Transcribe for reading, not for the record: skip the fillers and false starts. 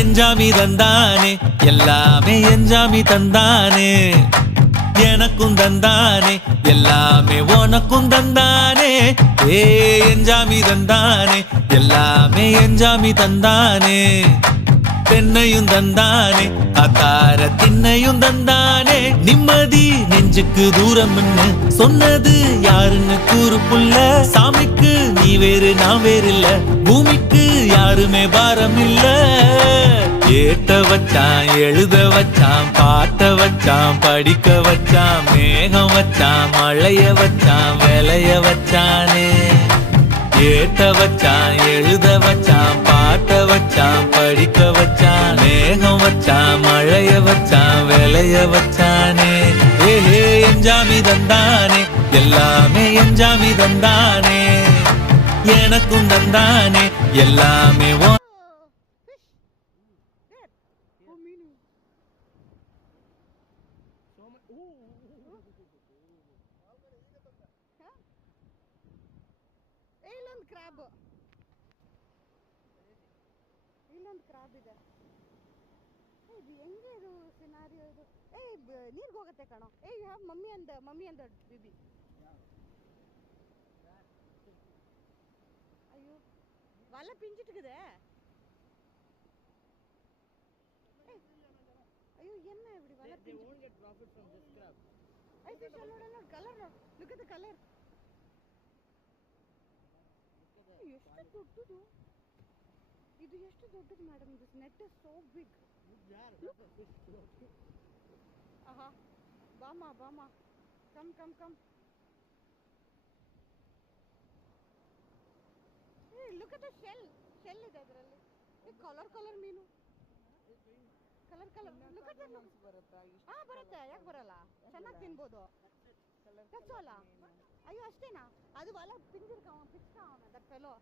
எஞ்சாமி தந்தானே எல்லாமே எஞ்சாமி தந்தானே எனக்கும் தந்தானே எல்லாமே உனக்கும் தந்தானே ஏ எஞ்சாமி தந்தானே எல்லாமே எஞ்சாமி தந்தானே தென்னையும் தந்தானே அத்தார திண்ணையும் தந்தானே நிம்மதி நெஞ்சுக்கு தூரம்னு சொன்னது யாருன்னு கூறு புள்ள சாமிக்கு நீ வேறு நான் வேறு இல்ல பூமிக்கு யாருமே பாரம் இல்ல ஏட்ட வச்சான் எழுத வச்சான் பாட்ட வச்சான் படிக்க வச்சான் மேகம் வச்சான் மழைய வச்சான் விளைய வச்சானே ஏட்ட வச்சான் எழுத வச்சான் பாட்ட வச்சான் படிக்க வச்சான் மேகம் வச்சான் மழைய வச்சான் விளைய வச்சானே ஏஹே எஞ்சாமி தந்தானே எல்லாமே எஞ்சாமி தந்தானே எனக்கும் தந்தானே எல்லாமே ಇಲ್ಲೊಂದು ಕ್ರಾಬ್ ಇದೆ. ಇದು ಹೆಂಗೆ ಇದು ಸಿನಾರಿಯೋ ಇದು? ನೀರ್ಗೆ ಹೋಗುತ್ತೆ ಕಣೋ. ಯು ಹ್ಯಾವ್ ಮಮ್ಮಿ ಅಂದ ಬೇಬಿ. ಅಯ್ಯೋ வலை பிஞ்சிட்டுக்குதே. ஐயோ என்ன இப்படி வலை பிஞ்சு? They won't get profit from this crab. I see no color. Look at the color. ಎಷ್ಟು ದೊಡ್ಡದು ಇದು, ಎಷ್ಟು ದೊಡ್ಡದು madam. This net is so big. ಆಹಾ ಬಾಮಾ come look at the shell ಇದೆ ಅದರಲ್ಲಿ. ಕಲರ್ ಮೀನು, ಕಲರ್ ಲುಕ್ ಅಟ್ ದ ಬರುತ್ತೆ. ಬರುತ್ತೆ, ಯಾಕೆ ಬರಲ್ಲ? ಚೆನ್ನಾಗಿ ತಿನ್ಬೋದು. ಅಯ್ಯೋ ಅಷ್ಟೇನಾ? ಅದು ವಲ ಪಿಂಜಿರ್ಕ ದಟ್ ಫೆಲೋ